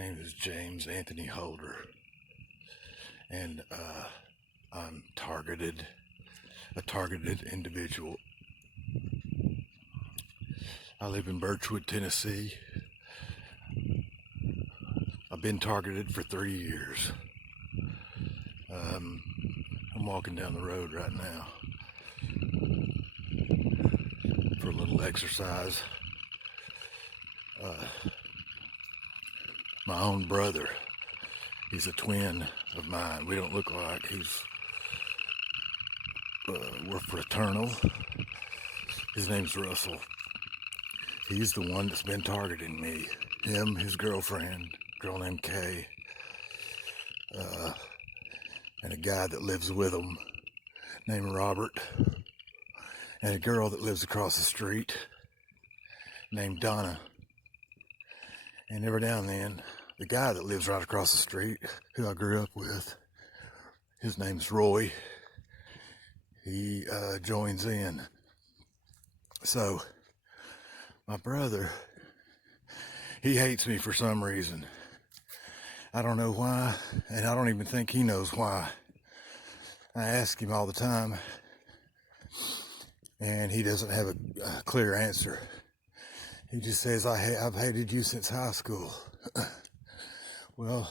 name is James Anthony Holder, and I'm a targeted individual. I live in Birchwood, Tennessee. I've been targeted for 3 years. I'm walking down the road right now for a little exercise. My own brother, he's a twin of mine. We don't look alike. We're fraternal. His name's Russell. He's the one that's been targeting me. Him, his girlfriend, girl named Kay, and a guy that lives with him named Robert, and a girl that lives across the street named Donna. And every now and then, the guy that lives right across the street, who I grew up with, his name's Roy, he joins in. So, my brother, he hates me for some reason. I don't know why, and I don't even think he knows why. I ask him all the time, and he doesn't have a clear answer. He just says, I've hated you since high school. Well,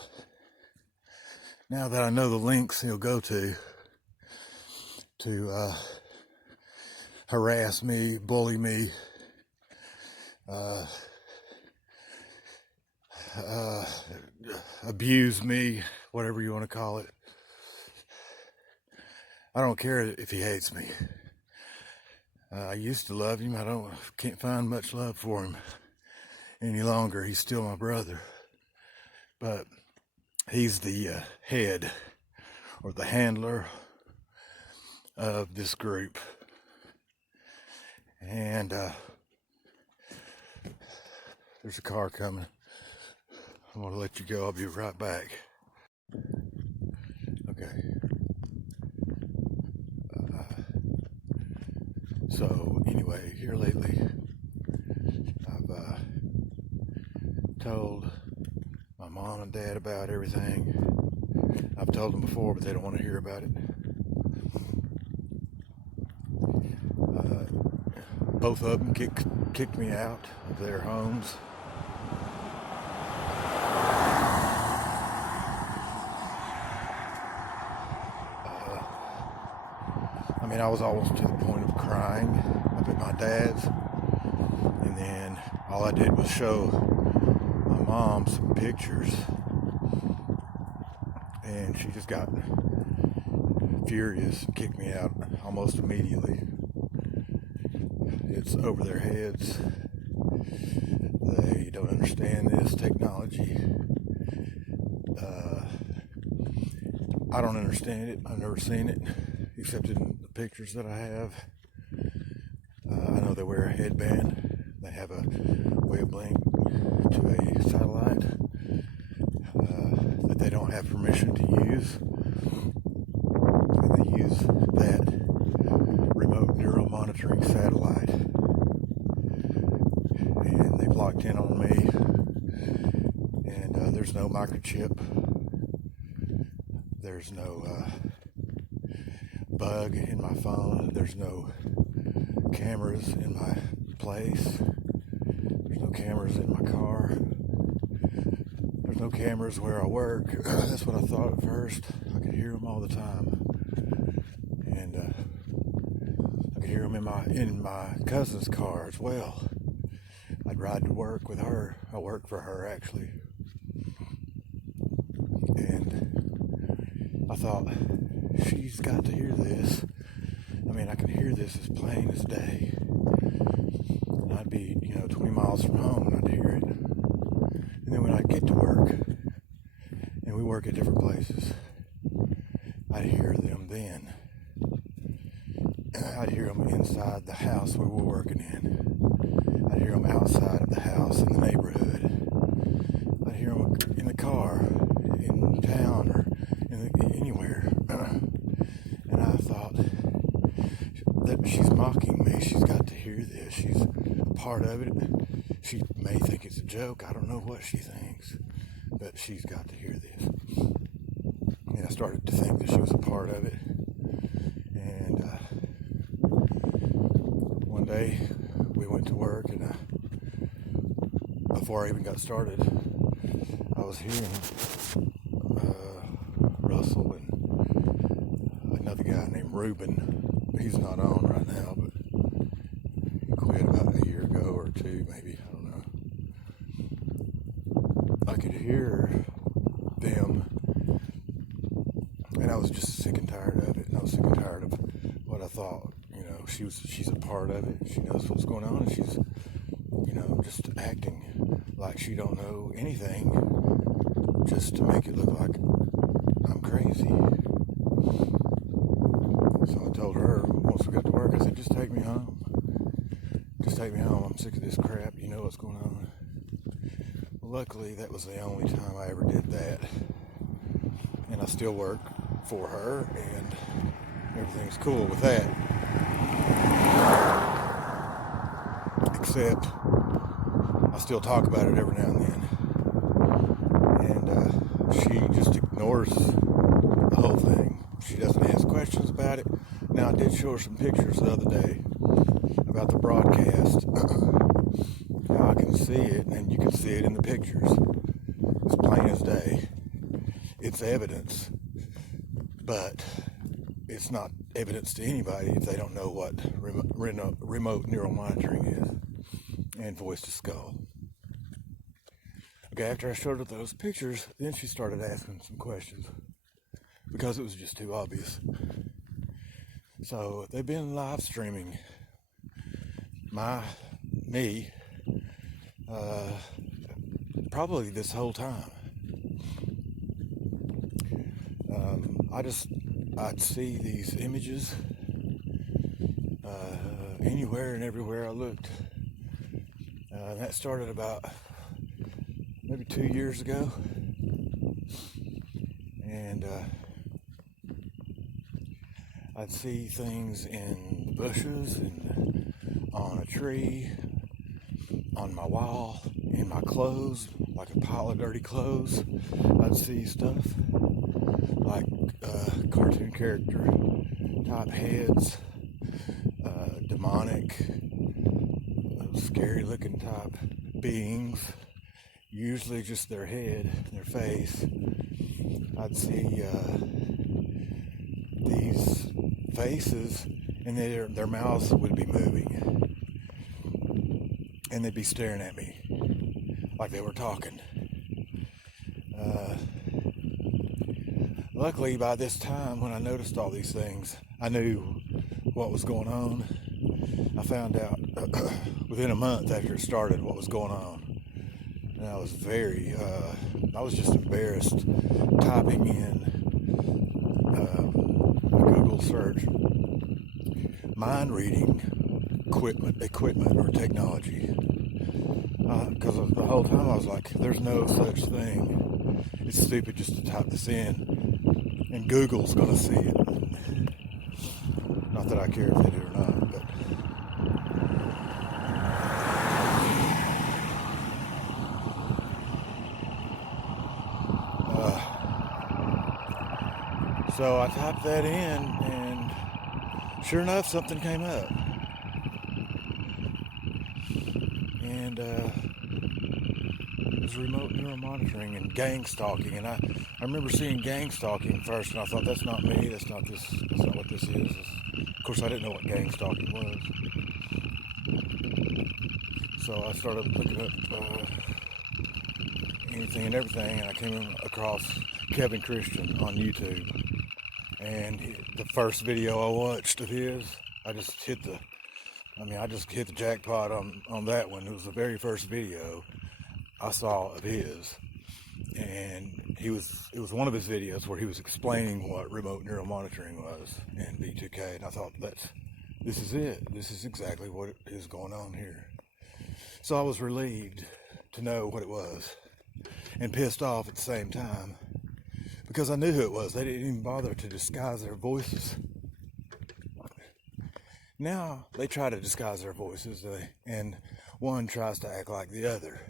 now that I know the links he'll go to harass me, bully me, abuse me, whatever you want to call it. I don't care if he hates me. I used to love him. Can't find much love for him any longer. He's still my brother. But he's the head or the handler of this group. And there's a car coming. I'm going to let you go. I'll be right back. Okay. So anyway, here lately, I've told my mom and dad about everything. I've told them before, but they don't want to hear about it. Both of them kicked me out of their homes. I was almost to the point of crying up at my dad's, and then all I did was show my mom some pictures, and she just got furious and kicked me out almost immediately. It's over their heads. They don't understand this technology. I don't understand it. I've never seen it, except in the pictures that I have. I know they wear a headband. They have a wavelength to a satellite that they don't have permission to use. And they use that remote neural monitoring satellite. And they've locked in on me. And there's no microchip. There's no bug in my phone. There's no cameras in my place. There's no cameras in my car. There's no cameras where I work. That's what I thought at first. I could hear them all the time. And I could hear them in my cousin's car as well. I'd ride to work with her. I work for her, actually. And I thought, she's got to hear this. I can hear this as plain as day. And I'd be, 20 miles from home and I'd hear it. And then when I'd get to work, and we work at different places, I'd hear them then. I'd hear them inside the house we were working in. I'd hear them outside of the house in the neighborhood. I'd hear them in the car, in town, or anywhere. And I thought that she's mocking me. She's got to hear this. She's a part of it. She may think it's a joke. I don't know what she thinks. but she's got to hear this. And I started to think that she was a part of it. And one day we went to work, and before I even got started, I was hearing Russell and another guy named Ruben. He's not on right now, but he quit about a year ago or two, maybe, I don't know. I could hear them, and I was just sick and tired of it. And I was sick and tired of what I thought. You know, she's a part of it. She knows what's going on, and she's, you know, just acting like she don't know anything, just to make it look like I'm crazy. So I told her once we got to work, I said, just take me home. Just take me home. I'm sick of this crap. You know what's going on. Well, luckily, that was the only time I ever did that. And I still work for her, and everything's cool with that. Except I still talk about it every now and then. And she just ignores the whole thing. She doesn't ask questions about it. Now, I did show her some pictures the other day about the broadcast. Now I can see it, and you can see it in the pictures. It's plain as day. It's evidence, but it's not evidence to anybody if they don't know what remote neural monitoring is and voice to skull. Okay, after I showed her those pictures, then she started asking some questions because it was just too obvious. So they've been live streaming me probably this whole time. I'd see these images anywhere and everywhere I looked. That started about maybe 2 years ago. And I'd see things in the bushes and on a tree, on my wall, in my clothes, like a pile of dirty clothes. I'd see stuff like cartoon character type heads, demonic, scary looking type beings, usually just their head, their face. I'd see these faces, and their mouths would be moving, and they'd be staring at me like they were talking. Luckily, by this time, when I noticed all these things, I knew what was going on. I found out within a month after it started what was going on. And I was I was just embarrassed typing in a Google search, mind reading equipment or technology. Because the whole time I was like, there's no such thing. It's stupid just to type this in, and Google's gonna see it. Not that I care if they do or not, but so I typed that in, and sure enough, something came up. And it was remote neural monitoring and gang stalking. And I remember seeing gang stalking first, and I thought, that's not me, that's not what this is. Of course, I didn't know what gang stalking was. So I started looking up anything and everything, and I came across Kevin Christian on YouTube. And the first video I watched of his, I just hit the jackpot on that one. It was the very first video I saw of his. And it was one of his videos where he was explaining what remote neural monitoring was in B2K. And I thought, this is it. This is exactly what is going on here. So I was relieved to know what it was, and pissed off at the same time, because I knew who it was. They didn't even bother to disguise their voices. Now they try to disguise their voices, and one tries to act like the other.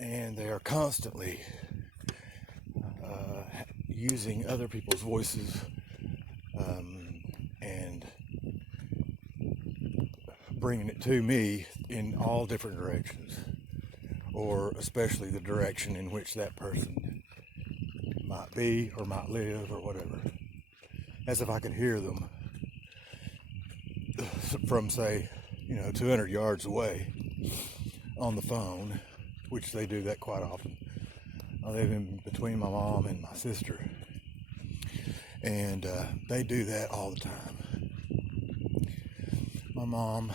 and they are constantly using other people's voices and bringing it to me in all different directions, or especially the direction in which that person might be or might live or whatever, as if I could hear them from, say, 200 yards away on the phone, which they do that quite often. I live in between my mom and my sister, and they do that all the time. My mom,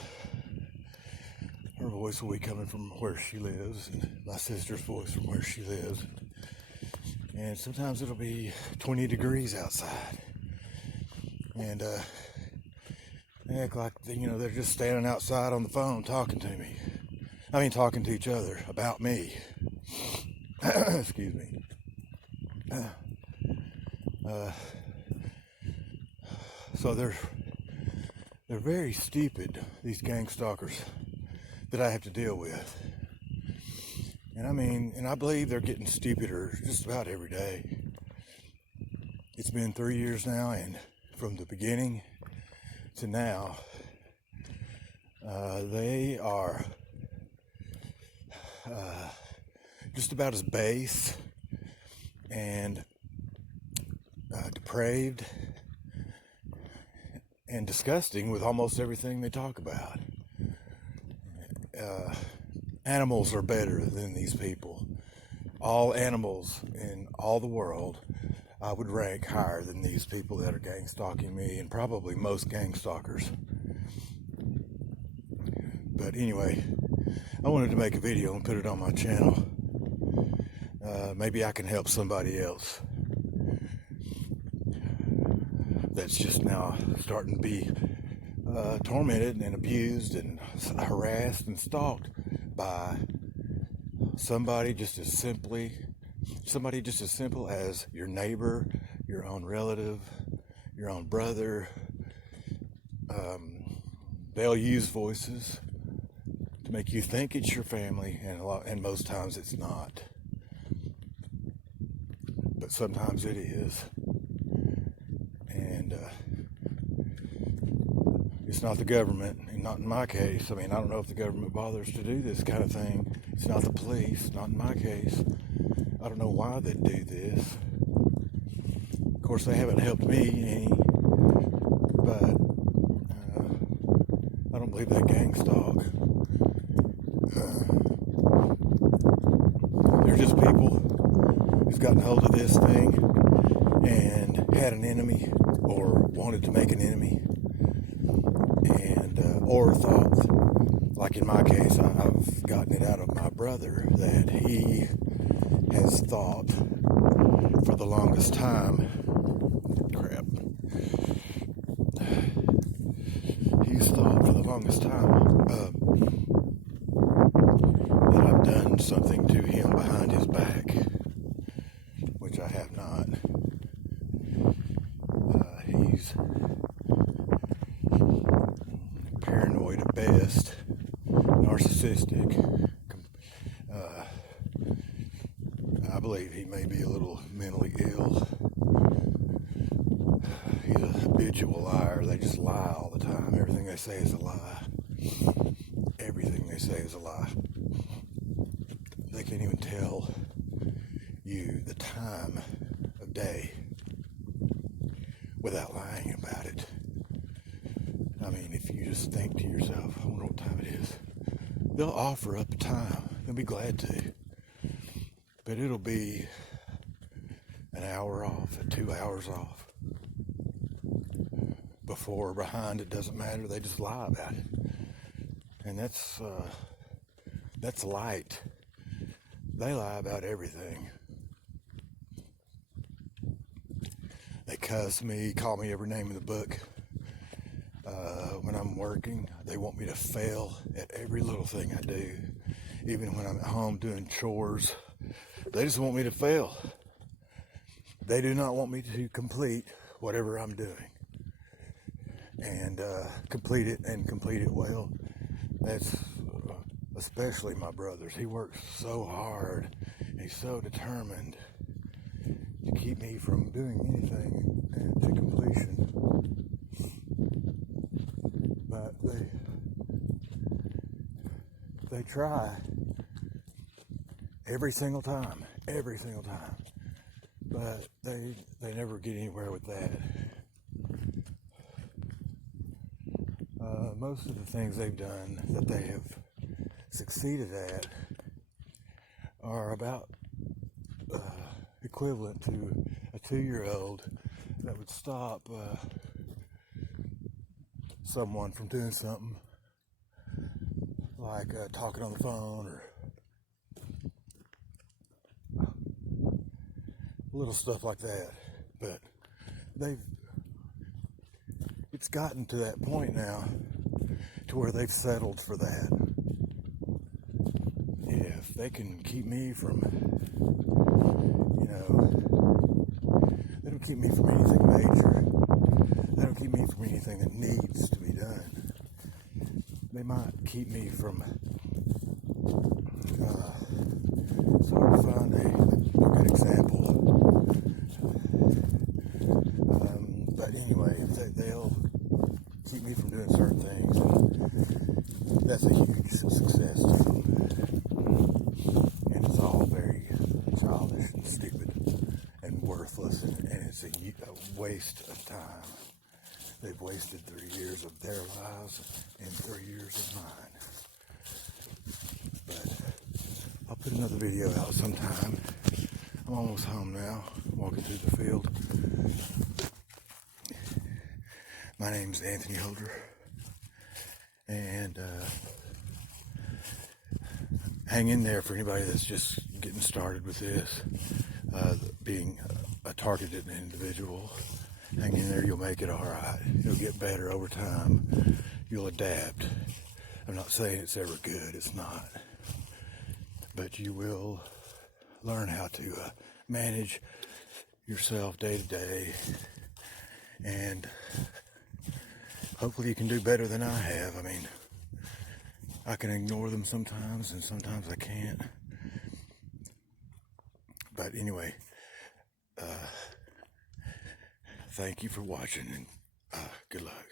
her voice will be coming from where she lives, and my sister's voice from where she lives, and sometimes it'll be 20 degrees outside, and they act like they're just standing outside on the phone talking to me. I mean, talking to each other about me. Excuse me. So they're very stupid, these gang stalkers that I have to deal with. And I believe they're getting stupider just about every day. It's been 3 years now, and from the beginning to now, they are just about as base and depraved and disgusting with almost everything they talk about. Animals are better than these people. All animals in all the world, I would rank higher than these people that are gang stalking me, and probably most gang stalkers. But anyway, I wanted to make a video and put it on my channel. Maybe I can help somebody else that's just now starting to be tormented and abused and harassed and stalked by somebody just as simple as your neighbor, your own relative, your own brother. They'll use voices to make you think it's your family, and most times it's not. But sometimes it is. And it's not the government, and not in my case. I don't know if the government bothers to do this kind of thing. It's not the police, not in my case. I don't know why they do this. Of course, they haven't helped me any, but I don't believe they gang stalk. They're just people who's gotten hold of this thing and had an enemy, or wanted to make an enemy, and or thought, like in my case, I've gotten it out of my brother, that he has thought for the longest time, he's thought for the longest time that I've done something to him behind his back, which I have not. He's paranoid at best, narcissistic. I believe he may be a little mentally ill. He's a habitual liar. They just lie all the time. Everything they say is a lie. Everything they say is a lie. They can't even tell you the time of day without lying about it. If you just think to yourself, I wonder what time it is, they'll offer up a time. They'll be glad to. But it'll be an hour off, 2 hours off. Before or behind, it doesn't matter. They just lie about it. And that's light. They lie about everything. They cuss me, call me every name in the book. When I'm working, they want me to fail at every little thing I do. Even when I'm at home doing chores, they just want me to fail. They do not want me to complete whatever I'm doing. And complete it well. That's especially my brothers. He works so hard, and he's so determined to keep me from doing anything to completion. But they try every single time, but they never get anywhere with that. Most of the things they've done that they have succeeded at are about equivalent to a 2-year-old that would stop someone from doing something like talking on the phone or little stuff like that. But it's gotten to that point now to where they've settled for that. If they can keep me from, they don't keep me from anything major. They don't keep me from anything that needs to be done. They might keep me from, it's hard to find a good example. But anyway, they'll keep me from doing certain things. That's a huge success to them. And it's all very childish and stupid and worthless, and it's a waste of time. They've wasted 3 years of their lives and 3 years of mine. But I'll put another video out sometime. I'm almost home now, walking through the field. My name's Anthony Holder, and hang in there for anybody that's just getting started with this, being a targeted individual. Hang in there, you'll make it all right. You'll get better over time. You'll adapt. I'm not saying it's ever good, it's not. But you will learn how to manage yourself day to day, and hopefully you can do better than I have. I mean, I can ignore them sometimes, and sometimes I can't. But anyway, thank you for watching, and good luck.